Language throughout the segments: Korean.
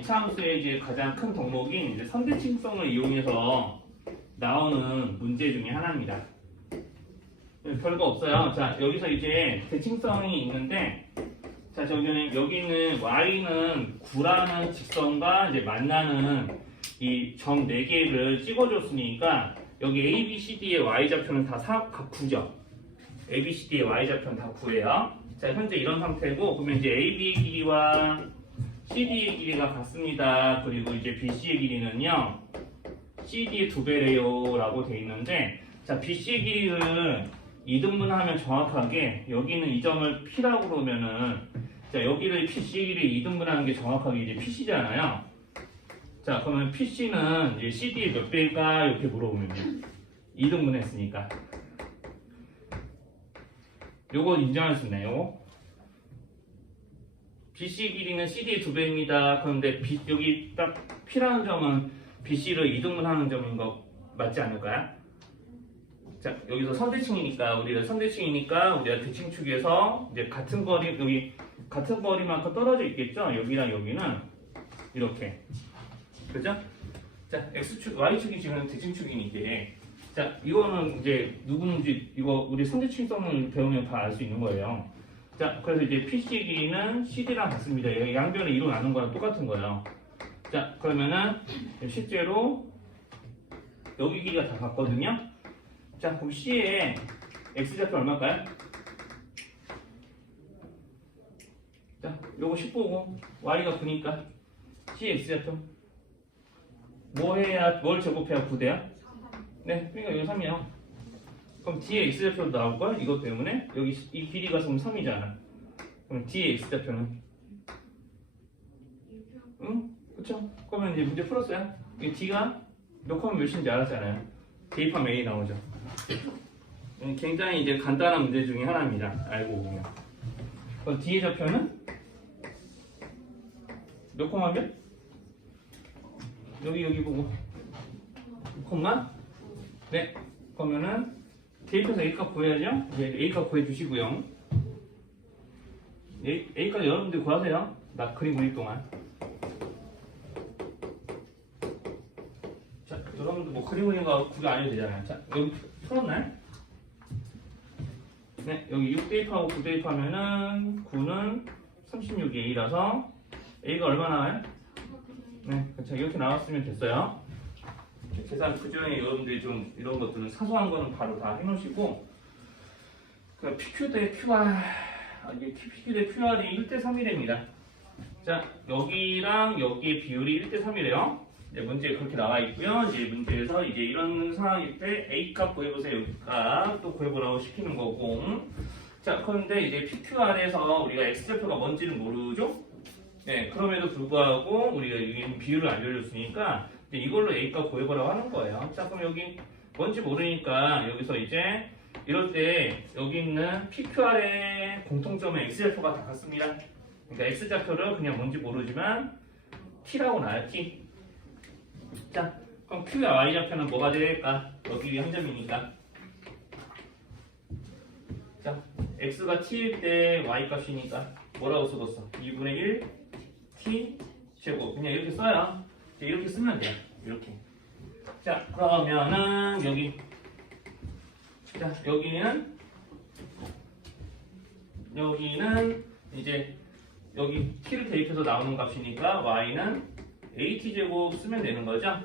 이차함수의 이제 가장 큰 덕목인 이제 선대칭성을 이용해서 나오는 문제 중에 하나입니다. 네, 별거 없어요. 자, 여기서 이제 대칭성이 있는데, 자, 저기는, 여기는 y는 9라는 직선과 이제 만나는 이 점 4개를 찍어줬으니까, 여기 a, b, c, d의 y좌표는 다 사, 각 9죠. a, b, c, d의 y좌표는 다 9예요. 자, 현재 이런 상태고, 그러면 이제 a, b의 길이와 CD의 길이가 같습니다. 그리고 이제 BC의 길이는요, CD의 두 배래요. 라고 돼 있는데, 자, BC의 길이를 이등분하면 정확하게, 여기는 이 점을 P라고 그러면은, 자, 여기를 PC의 길이 이등분하는 게 정확하게 이제 PC잖아요. 자, 그러면 PC는 이제 CD의 몇 배일까? 이렇게 물어보면요. 이등분 했으니까. 요거 인정할 수 있나요? BC 길이는 CD의 두 배입니다. 그런데 B- 여기 딱 P라는 점은 BC를 이등분하는 점인 거 맞지 않을까요? 자 여기서 선대칭이니까 우리가 선대칭이니까 우리가 대칭축에서 이제 같은 거리 여기 같은 거리만큼 떨어져 있겠죠? 여기랑 여기는 이렇게 그죠? 자 x축 y축이 지금 대칭축이니까 자 이거는 이제 누구는지 이거 우리 선대칭성을 배우면 다 알 수 있는 거예요. 자, 그래서 이제 PC 길이는 CD랑 같습니다. 양변을 2로 나눈 거랑 똑같은 거예요. 자, 그러면은 실제로 여기 길이가 다 같거든요. 자, 그럼 C의 X좌표 얼마일까요? 자, 요거 10보고 Y가 9니까 C X좌표 뭐 해야, 뭘 제곱해야 9대야? 네, 그러니까 여기 3이요. 그럼 뒤에 x좌표도 나올걸? 이것 때문에? 여기 이 길이가 그럼 3이잖아. 그럼 뒤에 x좌표는? 응? 그쵸? 그러면 이제 문제 풀었어요? 이 d가 몇 컴마 몇인지 알았잖아요. 대입하면 a 나오죠. 음, 굉장히 이제 간단한 문제 중에 하나입니다. 알고 보면. 그럼 뒤에 좌표는? 몇 컴마 몇? 여기 여기 보고. 콤마? 네. 그러면은 대입해서 A값 구해야죠. 이제 A값 구해주시고요. A, A까지 여러분들 구하세요. 나 그림 그릴 동안. 자, 여러분들 뭐 그림 그리는 거 구경 안 해도 되잖아요. 자, 여기 풀었나요? 네, 여기 6 대입하고 9 대입하면은 9는 36이 A라서 A가 얼마 나와요? 네, 그렇죠. 이렇게 나왔으면 됐어요. 계산 그전에 여러분들이 좀 이런 것들은 사소한 거는 바로 다 해놓으시고 그 PQ 대 QR 아, 이게 PQ 대 QR이 1대 3이랍니다. 자 여기랑 여기의 비율이 1대 3이래요. 이제 문제에 그렇게 나와 있고요. 이제 문제에서 이제 이런 상황일 때 A 값 구해보세요. 여기 값또 구해보라고 시키는 거고. 자 그런데 이제 PQR에서 우리가 X좌표가 뭔지는 모르죠? 네, 그럼에도 불구하고 우리가 비율을 알려줬으니까 이제 이걸로 A값 구해보라고 하는 거예요. 자, 그럼 여기 뭔지 모르니까 여기서 이제 이럴 때 여기 있는 PQR의 공통점은 X좌표가 다 같습니다. 그러니까 X좌표를 그냥 뭔지 모르지만 T라고 나요, T. 자, 그럼 Q와 Y좌표는 뭐가 될까? 여기 한 점이니까. 자, X가 T일 때 Y값이니까 뭐라고 써뒀어? 2분의 1 T 제곱. 그냥 이렇게 써요. 이렇게 쓰면 돼요. 이렇게. 자, 그러면은 여기 자, 여기는 여기는 이제 여기 t를 대입해서 나오는 값이니까 y는 at 제곱 쓰면 되는 거죠.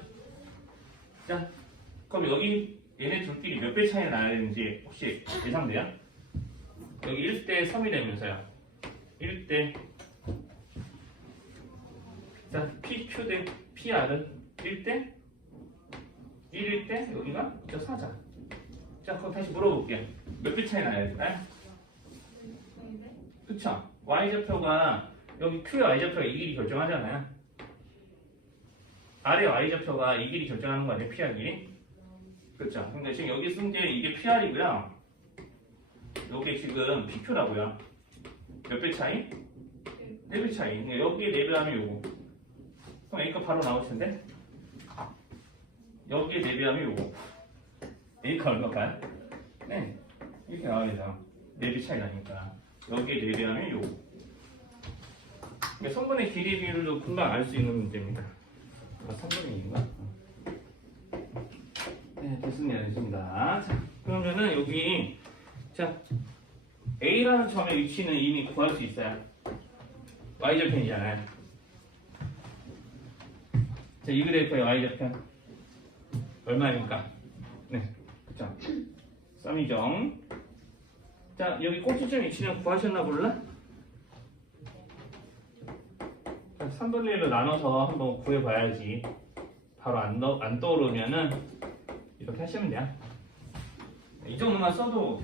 자, 그럼 여기 얘네 둘끼리 몇 배 차이 나야 되는지 혹시 예상돼요? 여기 1대 3이 되면서요. 1대 자, PQ 대 PR은 1대 1일 때 여기가 저 4자. 자, 그럼 다시 물어볼게요. 몇 배 차이 나야 될까요? 그쵸? Y좌표가 여기 Q의 Y좌표가 이 길이 결정하잖아요. 아래 Y좌표가 이 길이 결정하는 거 아니에요? PR 길이? 그쵸? 근데 지금 여기 쓴 게 이게 PR이고요. 요게 지금 PQ라고요. 몇 배 차이? 4배 차이. 여기에 4배 하면 요거. 그럼 A값 바로 나올 텐데? 여기에 4배 하면 요거. A값 얼마일까요? 네. 이렇게 나와야 되죠. 4배 차이 나니까. 여기에 4배 하면 요거. 그러니까 성분의 길이 비율도 금방 알 수 있는 문제입니다. 아, 3분의 2인가? 네, 됐습니다. 됐습니다. 자, 그러면은 여기, 자, A라는 점의 위치는 이미 구할 수 있어요. Y절편이잖아요. 자, 이 그래프의 Y절편. 얼마입니까? 네, 그쵸. 썸이죠. 자, 여기 꼭지점 위치는 구하셨나? 자, 3분의 1로 나눠서 한번 구해봐야지. 바로 안, 떠, 안 떠오르면은 이렇게 하시면 돼요. 이 정도만 써도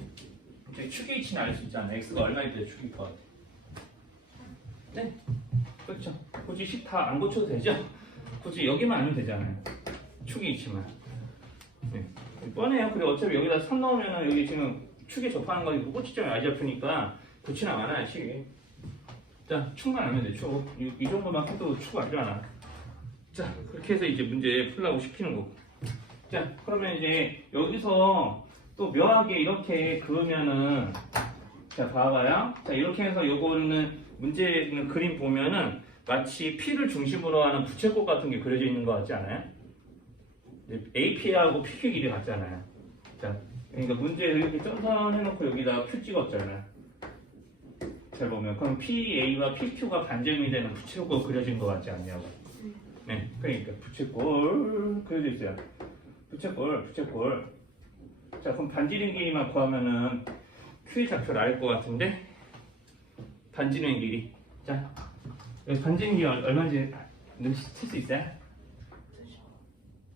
축의 위치는 알 수 있잖아. x가 얼마일 때 축이 것 같아. 네, 그렇죠. 굳이 식다 안 고쳐도 되죠. 굳이 여기만 알면 되잖아요. 축의 위치만. 네, 뻔해요. 그리고 어차피 여기다 3 넣으면은 여기 지금 축에 접하는 거니까 꼭지점이 안 잡히니까 붙이나 마나 식이. 자, 축만 알면 돼. 축. 이, 이 정도만 해도 축 알잖아. 자, 그렇게 해서 이제 문제 풀라고 시키는 거고. 자, 그러면 이제 여기서 또 묘하게 이렇게 그으면은 자, 봐봐요. 자, 이렇게 해서 요거는 문제는 그림 보면은 마치 P를 중심으로 하는 부채꼴 같은 게 그려져 있는 것 같지 않아요? AP하고 PQ 길이 같잖아요. 자, 그러니까 문제를 이렇게 점선해놓고 여기다 Q 찍었잖아요. 잘 보면 그럼 PA와 PQ가 반점이 되는 부채꼴 그려진 것 같지 않냐고. 네, 그러니까 부채꼴 그려져 있어요. 부채꼴, 부채꼴. 자, 그럼 반지름 길이만 구하면은 Q의 좌표를 알 것 같은데 반지름 길이. 자, 길이 얼- 얼마인지 눈치챌 수 있어요?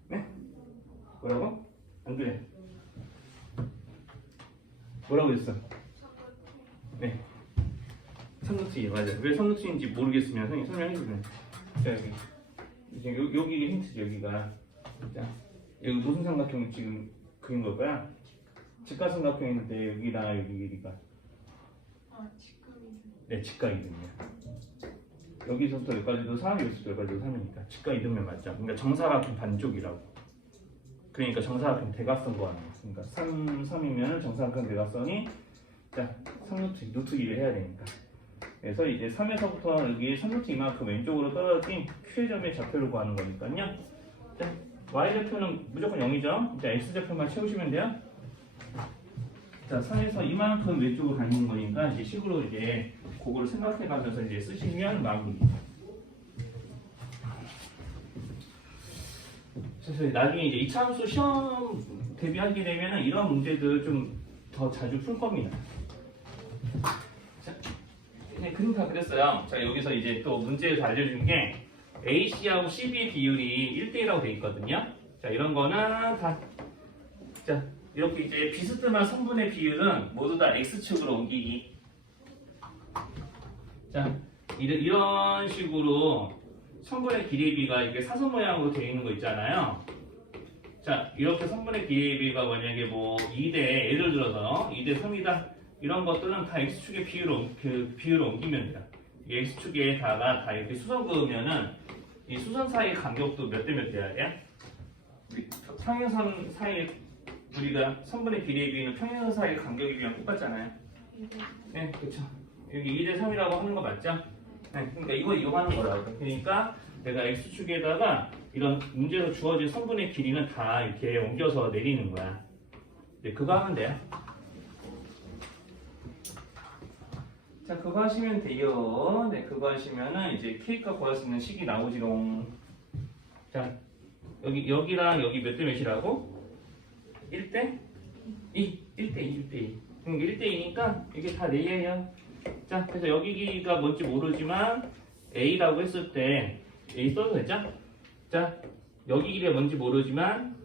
네? 뭐라고? 안 그래. 뭐라고 했어? 네. 삼각지 맞아요. 왜 삼각지인지 모르겠으면 선생님 설명해 주세요. 자 여기 이제 요, 여기 힌트지 여기가. 자 여기 무슨 삼각형 지금 그린 걸까요? 직각삼각형인데 여기랑 여기 길이가 아, 직감이 네 직각 이등이야. 여기서부터 여기까지도 3, 여기서부터 여기까지도 3이니까 직각 이등면 맞죠? 그러니까 정사각형 반쪽이라고. 그러니까 정사각형 대각선 구하는 거. 그러니까 3, 3이면 정사각형 대각선이 자 3루트, 루트 2를 해야 되니까. 그래서 이제 3에서부터 여기 3루트 이만큼 왼쪽으로 떨어진 Q의 점의 좌표를 구하는 거니까요. 자, Y좌표는 무조건 0이죠. 이제 X좌표만 채우시면 돼요. 자, 3에서 이만큼 왼쪽으로 가는 거니까 이제 식으로 이제 그거를 생각해 가면서 이제 쓰시면 마무리. 그래서 나중에 이제 이차함수 시험 대비하게 되면은 이런 문제들 좀 더 자주 풀 겁니다. 자, 네, 그림 다 그렸어요. 자, 여기서 이제 또 문제에서 알려준 게 AC하고 CB의 비율이 1대1라고 돼 있거든요. 자, 이런 거는 다, 자, 이렇게 이제 비스듬한 성분의 비율은 모두 다 X축으로 옮기기. 자, 이런, 식으로 성분의 비례비가 이게 사선 모양으로 되어 있는 거 있잖아요. 자, 이렇게 성분의 비례비가 만약에 뭐 2대, 예를 들어서 2대 3이다. 이런 것들은 다 X축의 비율을, 옮- 그 비율을 옮기면 돼요. 이 X축에다가 다 이렇게 수선 그으면은 이 수선 사이 간격도 몇 대 몇 돼야 돼요? 평행선 사이 우리가 성분의 비례 비는 평행선 사이 간격에 비하면 똑같잖아요. 이게 네, 그렇죠. 여기 2대 3이라고 하는 거 맞죠? 네, 그러니까 이거 이용하는 거라고. 그러니까 내가 x축에다가 이런 문제에서 주어진 성분의 길이는 다 이렇게 옮겨서 내리는 거야. 네, 그거 하면 돼요. 자, 그거 하시면 돼요. 네, 그거 하시면은 이제 K값 구할 수 있는 식이 나오지롱. 자, 여기 여기랑 여기 몇 대 몇이라고? 1대 2, 1대 2, 1대 2. 그럼 1대 2니까 이게 다 4예요. 자, 그래서 여기가 뭔지 모르지만 A라고 했을 때 A 써도 되죠? 자, 여기 길이 뭔지 모르지만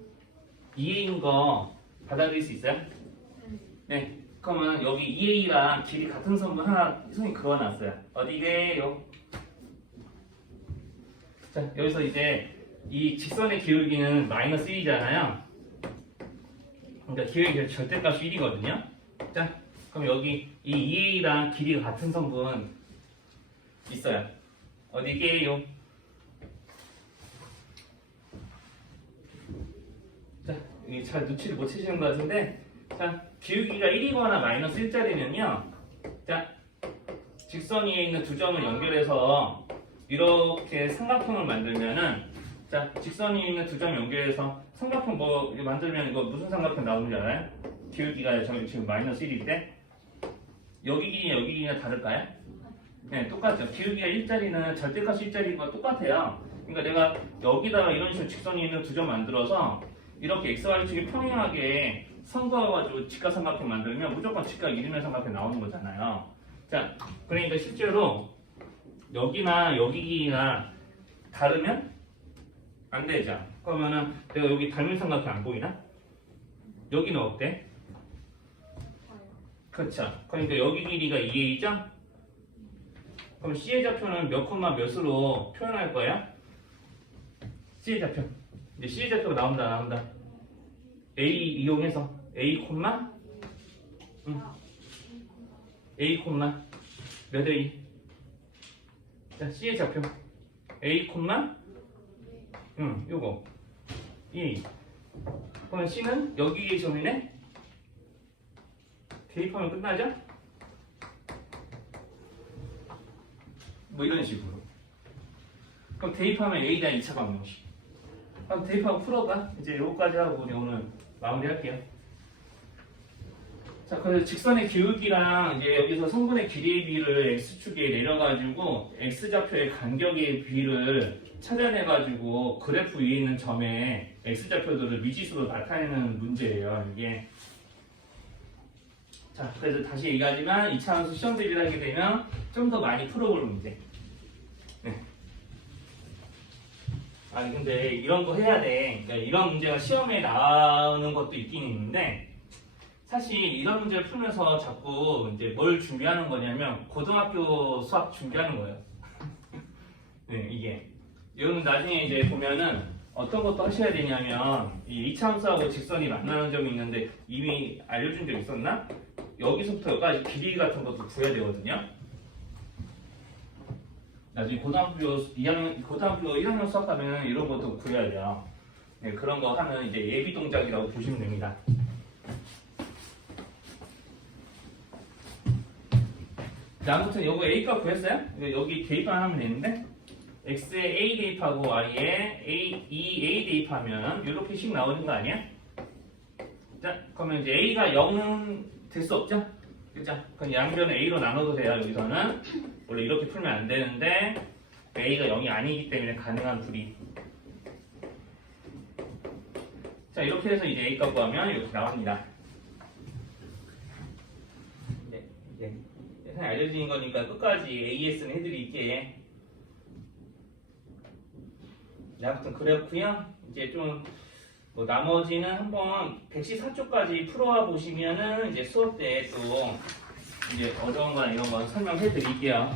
2A인 거 받아들일 수 있어요? 네. 그러면 여기 2A랑 길이 같은 선분 하나 선생님 그어놨어요. 어디게요? 자, 여기서 이제 이 직선의 기울기는 마이너스 1이잖아요. 그러니까 기울기 절대값이 1이거든요. 자, 그럼 여기 이 2A랑 길이가 같은 성분 있어요. 어디게요? 자, 잘 눈치를 못 채시는 것 같은데, 자, 기울기가 1이거나 마이너스 1짜리면요. 자, 직선 위에 있는 두 점을 연결해서 이렇게 삼각형을 만들면은 자 직선 위에 있는 두 점 연결해서 삼각형 뭐 만들면 이거 무슨 삼각형 나오는지 알아요? 기울기가 저기 지금 마이너스 1일 때 여기 길이 여기 길이가 다를까요? 네 똑같죠. 기울기가 1짜리는 절대값 1짜리가 똑같아요. 그러니까 내가 여기다가 이런 식으로 직선이 있는 두 점 만들어서 이렇게 xy축이 평행하게 선 그어가지고 직각삼각형 만들면 무조건 직각 이름의 삼각형 나오는 거잖아요. 자, 그러니까 실제로 여기나 여기 길이나 다르면 안 되죠. 그러면은 내가 여기 닮은 삼각형 안 보이나? 여기는 어때? 그렇죠. 그러니까 여기 길이가 2a죠? 그럼 C의 좌표는 몇 콤마 몇으로 표현할 거예요? C의 좌표. 이제 C의 좌표가 나온다, 나온다. A 이용해서 A 콤마 응. A 콤마 몇 A? 자, C의 좌표. A 콤마 응, 요거 2. 그럼 C는 여기의 점이네? 대입하면 끝나죠? 뭐 이런 식으로. 그럼 대입하면 A다 2차 방정식. 그럼 대입하고 풀어봐. 이제 요거까지 하고 우리 오늘 마무리할게요. 자, 그래서 직선의 기울기랑 이제 여기서 성분의 길이의 비를 x축에 내려가지고 x좌표의 간격의 비를 찾아내가지고 그래프 위에 있는 점에 x좌표들을 미지수로 나타내는 문제예요. 이게. 자, 그래서 다시 얘기하지만 2차 함수 시험 대비를 하게 되면 좀 더 많이 풀어볼 문제. 네. 아니 근데 이런 거 해야 돼. 그러니까 이런 문제가 시험에 나오는 것도 있긴 있는데 사실 이런 문제를 풀면서 자꾸 이제 뭘 준비하는 거냐면 고등학교 수학 준비하는 거예요. 네, 이게 여러분 나중에 이제 보면은 어떤 것도 하셔야 되냐면 이 2차 함수하고 직선이 만나는 점이 있는데 이미 알려준 적 있었나? 여기서부터 여기까지 길이 같은 것도 구해야 되거든요. 나중에 고등학교 2학년, 고등학교 1학년 수학하면 이런 것도 구해야 돼요. 네, 그런 거 하면 이제 예비 동작이라고 보시면 됩니다. 자, 아무튼 요거 A값 구했어요? 여기 대입만 하면 되는데 X에 A 대입하고 Y에 A, 2A 대입하면 이렇게 식 나오는 거 아니야? 자, 그러면 이제 A가 0은 될 수 없죠? 그죠? 그럼 양변을 A로 나눠도 돼요, 여기서는. 원래 이렇게 풀면 안 되는데 A가 0이 아니기 때문에 가능한 풀이. 자, 이렇게 해서 이제 A 값 구하면 이렇게 나옵니다. 네, 이제 예상에 알려진 거니까 끝까지 AS는 해드릴게. 네, 아무튼 그렇고요. 이제 좀 뭐 나머지는 한번 114쪽까지 풀어와 보시면은 이제 수업 때 또 이제 어려운 거나 이런 거 설명해 드릴게요.